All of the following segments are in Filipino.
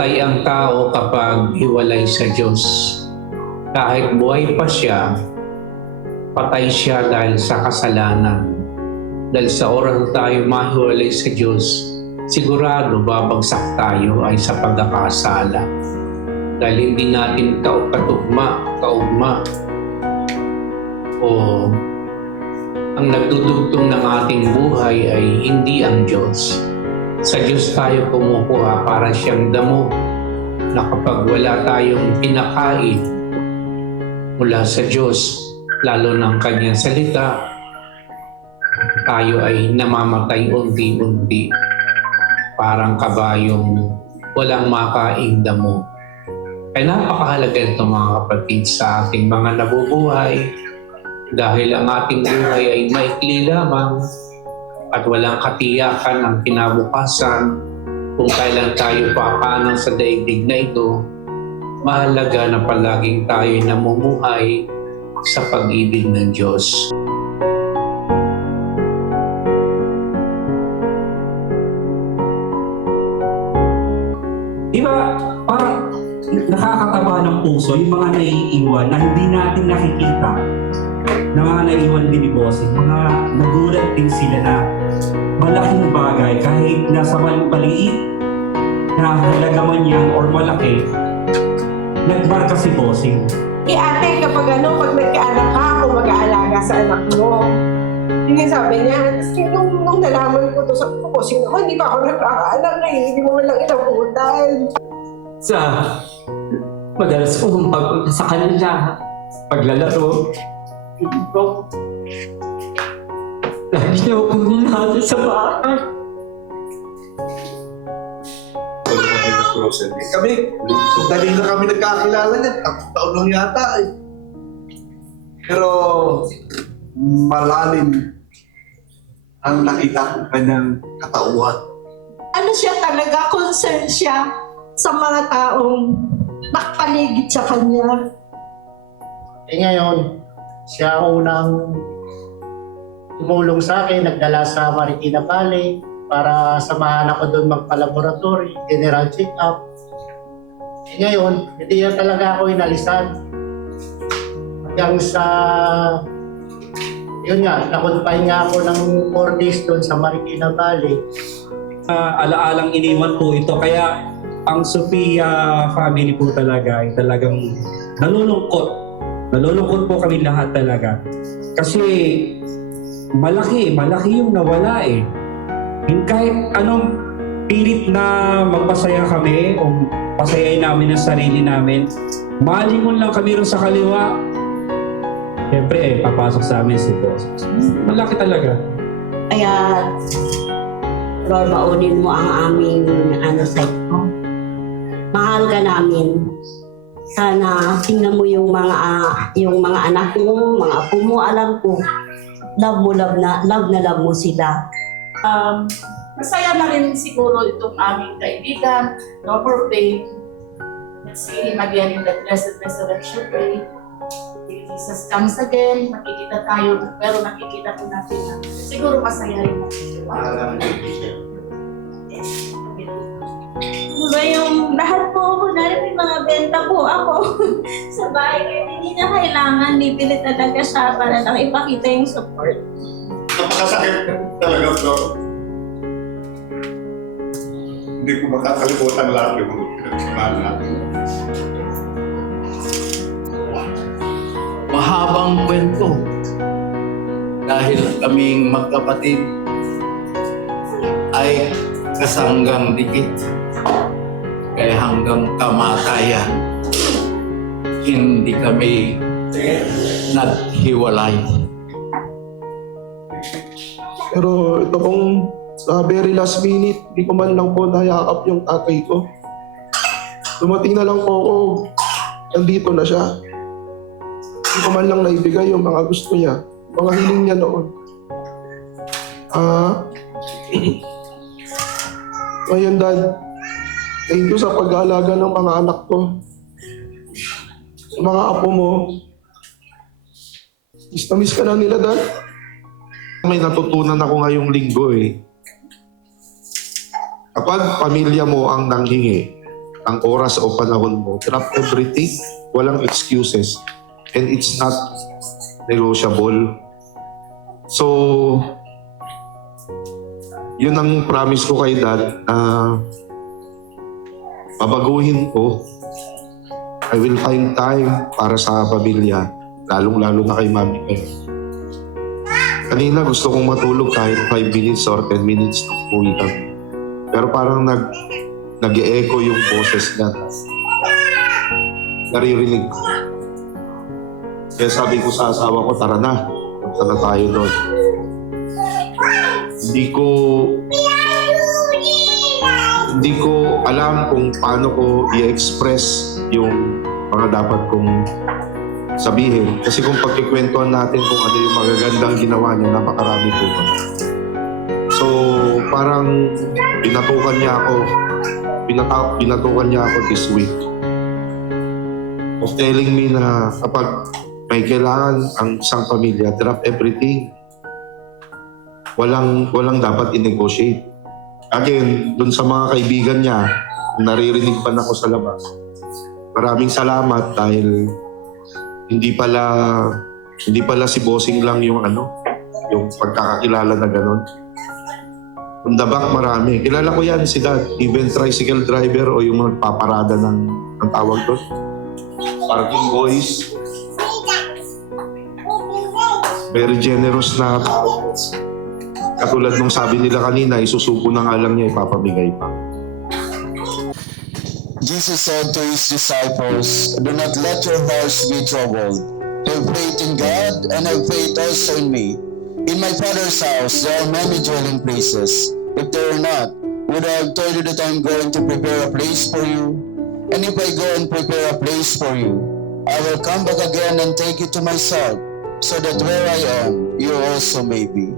Patay ang tao kapag hiwalay sa Diyos. Kahit buhay pa siya, patay siya dahil sa kasalanan. Dahil sa oras na tayo mahiwalay sa Diyos, sigurado babagsak tayo ay sa pagkakasala. Dahil hindi natin kaugma o ang nagdudugtong ng ating buhay ay hindi ang Diyos. Sa Diyos tayo kumukuha para siyang damo na kapag wala tayong pinakain mula sa Diyos, lalo ng kanyang salita, tayo ay namamatay unti-unti. Parang kabayong walang makaing damo. Kaya napakahalaga ito mga kapatid sa ating mga nabubuhay dahil ang ating buhay ay maikli lamang at walang katiyakan ng kinabukasan kung kailan tayo papanan sa daigdig na ito. Mahalaga na palaging tayo namumuhay sa pag-ibig ng Diyos. Di ba, parang nakakataba ng puso yung mga naiiwan na hindi natin nakikita na mga naiiwan din ni Bossing. Mga nagulat din sila na malaking bagay kahit nasa maliit na halaga man yan or malaki, nagmarka si Bossing. Ate, pag nagkaanak ka, kung mag-aalaga sa anak mo. Hindi sabi niya, nung nalaman ko to sa Bossing ako, hindi pa ako nagkakaanak na hindi mo lang inabutan. Madalas ko pagpunta sa kanila, paglalaro. Ito. Lagi niya ako natin sa bahay. Kami, dali na kami nagkakilala niya. Taon lang yata eh. Pero malalim ang nakita ko kanyang katauhan. Ano siya talaga, concern siya sa mga taong nakapaligid sa kanya. Ngayon, siya ang unang tumulong sa akin, nagdala sa Marikina Valley para samahan ako doon magpa-laboratory, general check-up. Ngayon, hindi na talaga ako inalisan. Hanggang sa, yun nga, nakonfine nga ako ng 4 days doon sa Marikina Valley. Alaalang iniwan po ito. Kaya ang Sophia family po talaga ay talagang nalulungkot. Nalulungkot po kami lahat talaga. Kasi malaki yung nawala eh. Kahit anong pilit na magpasaya kami o pasayain namin ang sarili namin, malingon lang kami rin sa kaliwa. Siyempre papasok sa amin si Boss. Malaki talaga. Kaya, Lord, maunin mo ang aming site mo. Mahal ka namin. Sana tingnan mo yung mga anak mo, mga apo mo, alam ko. Love na love mo sila. Masaya na rin siguro itong aming kaibigan, no, for faith. Let's see him again in the blessed resurrection day. If Jesus comes again, makikita tayo, pero nakikita ko natin na siguro masaya rin natin. Diba yung lahat po ako, may mga benta po ako sa bahay. Kaya hindi na kailangan, bibili talaga siya para lang ipakita yung support. Napakasakit talaga, bro. Hindi ko makakalimutan lahat yung pinagsimahan natin. Mahabang kwento. Dahil kaming magkapatid ay kasanggang dikit. Kaya hanggang kamatayan, hindi kami naghiwalay. Pero ito pong sa very last minute, di ko man lang po nayakap yung tatay ko. Dumating na lang po ako, nandito na siya. Di ko man lang naibigay yung mga gusto niya, mga hiling niya noon. Ngayon, Dad, thank you sa pag-aalaga ng mga anak ko. Sa mga apo mo. Miss na miss ka na nila, Dad. May natutunan ako ngayong linggo eh. Kapag pamilya mo ang nanghingi, ang oras o panahon mo, drop everything, walang excuses, and it's not negotiable. So, yun ang promise ko kay Dad na babaguhin ko. I will find time para sa pamilya, lalong-lalo na kay Mami Pep. Kanina gusto kong matulog kahit 5 minutes or 10 minutes na uwi kami. Pero parang nag-e-echo yung boses niya. Naririnig ko. Kaya sabi ko sa asawa ko, tara na. Punta na tayo doon. Hindi ko alam kung paano ko i-express yung mga dapat kong sabihin. Kasi kung pagkikwentuhan natin kung ano yung magagandang ginawa niya, napakarami po ba. So, parang binatukan niya ako this week of telling me na kapag may kailangan ang isang pamilya, drop everything. Walang dapat i-negotiate. Again, dun sa mga kaibigan niya, naririnig pa na ako sa labas. Maraming salamat dahil hindi pala si Bossing lang yung pagkakakilala na gano'n. On the back, marami. Kilala ko yan, si Dad. Even tricycle driver o yung magpaparada ng tawag doon. Parking boys. Very generous na tao. Katulad nung sabi nila kanina, isusuko na nga lang niya, ipapamigay pa. Jesus said to his disciples, "Do not let your hearts be troubled. Have faith in God and have faith also in me. In my Father's house there are many dwelling places. If there are not, would I have told you that I am going to prepare a place for you? And if I go and prepare a place for you, I will come back again and take you to myself, so that where I am, you also may be.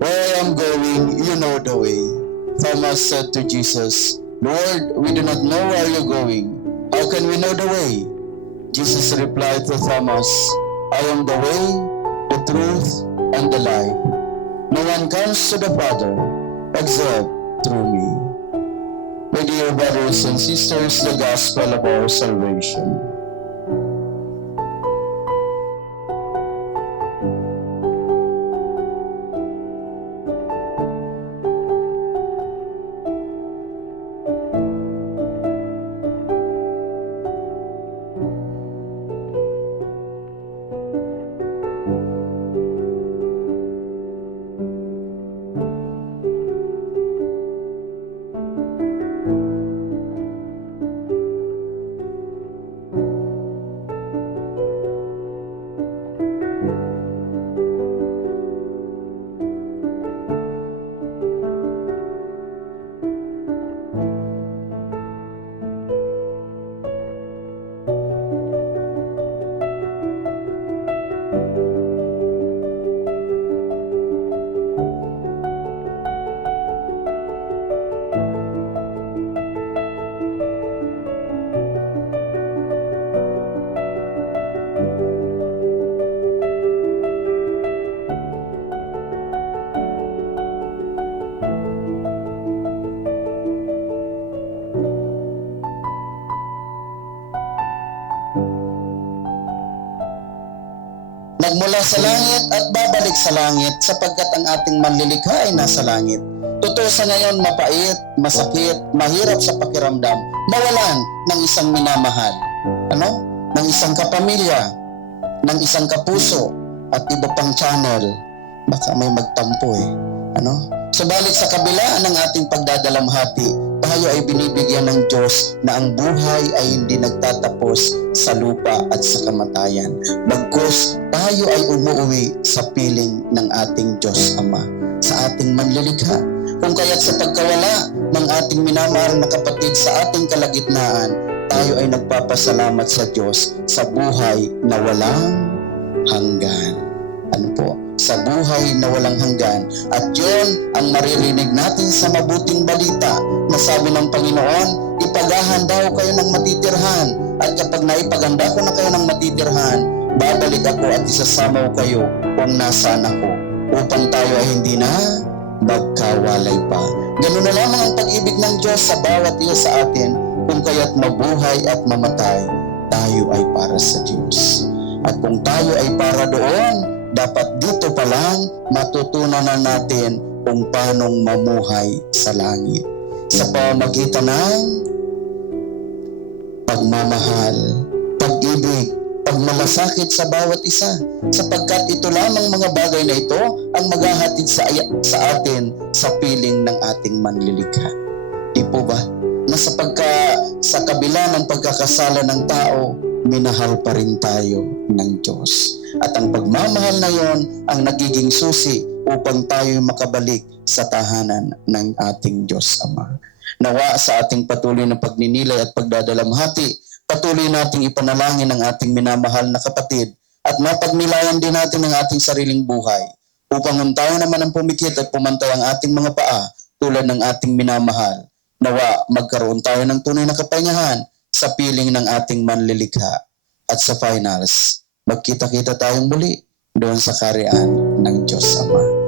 Where I am going, you know the way." Thomas said to Jesus, "Lord, we do not know where you're going. How can we know the way?" Jesus replied to Thomas, "I am the way, the truth, and the life. No one comes to the Father except through me." My dear brothers and sisters, the gospel of our salvation. Nagmula sa langit at babalik sa langit sapagkat ang ating manlilikha ay nasa langit. Totoo sa ngayon mapait, masakit, mahirap sa pakiramdam, mawalan ng isang minamahal. Ng isang kapamilya, ng isang kapuso, at iba pang channel. Baka may magtampo Subalit sa kabila ng ating pagdadalamhati, tayo ay binibigyan ng Diyos na ang buhay ay hindi nagtatapos sa lupa at sa kamatayan. Bagkus tayo ay umuwi sa piling ng ating Diyos Ama, sa ating manlilikha. Kung kaya't sa pagkawala ng ating minamahal na kapatid sa ating kalagitnaan, tayo ay nagpapasalamat sa Diyos sa buhay na walang hanggan. Sa buhay na walang hanggan. At yun ang maririnig natin sa mabuting balita na sabi ng Panginoon, ipaghahandaw kayo ng matitirhan. At kapag naipaganda ko na kayo ng matitirhan, babalik ako at isasama ko kayo kung nasaan ako, upang tayo ay hindi na magkawalay pa. Ganun na lamang ang pag-ibig ng Diyos sa bawat isa sa atin. kung kaya't mabuhay at mamatay, tayo ay para sa Diyos. At kung tayo ay para doon, dapat dito pa lang matutunan na natin kung paanong mamuhay sa langit. Sa pamamagitan ng pagmamahal, pag-ibig, pagmalasakit sa bawat isa, sapagkat ito lamang mga bagay na ito ang maghahatid sa atin sa piling ng ating manlilikha. Di po ba? Na sa kabila ng pagkakasala ng tao, minahal pa rin tayo ng Diyos. At ang pagmamahal na yon ang nagiging susi upang tayo makabalik sa tahanan ng ating Diyos Ama. Nawa sa ating patuloy na pagninilay at pagdadalamhati, patuloy nating ipanalangin ang ating minamahal na kapatid at mapagnilayan din natin ang ating sariling buhay upang tayo naman ang pumikit at pumantay ang ating mga paa tulad ng ating minamahal. Nawa magkaroon tayo ng tunay na kapahingahan sa piling ng ating manlilikha at sa finals, magkita-kita tayong muli doon sa kaharian ng Diyos Ama.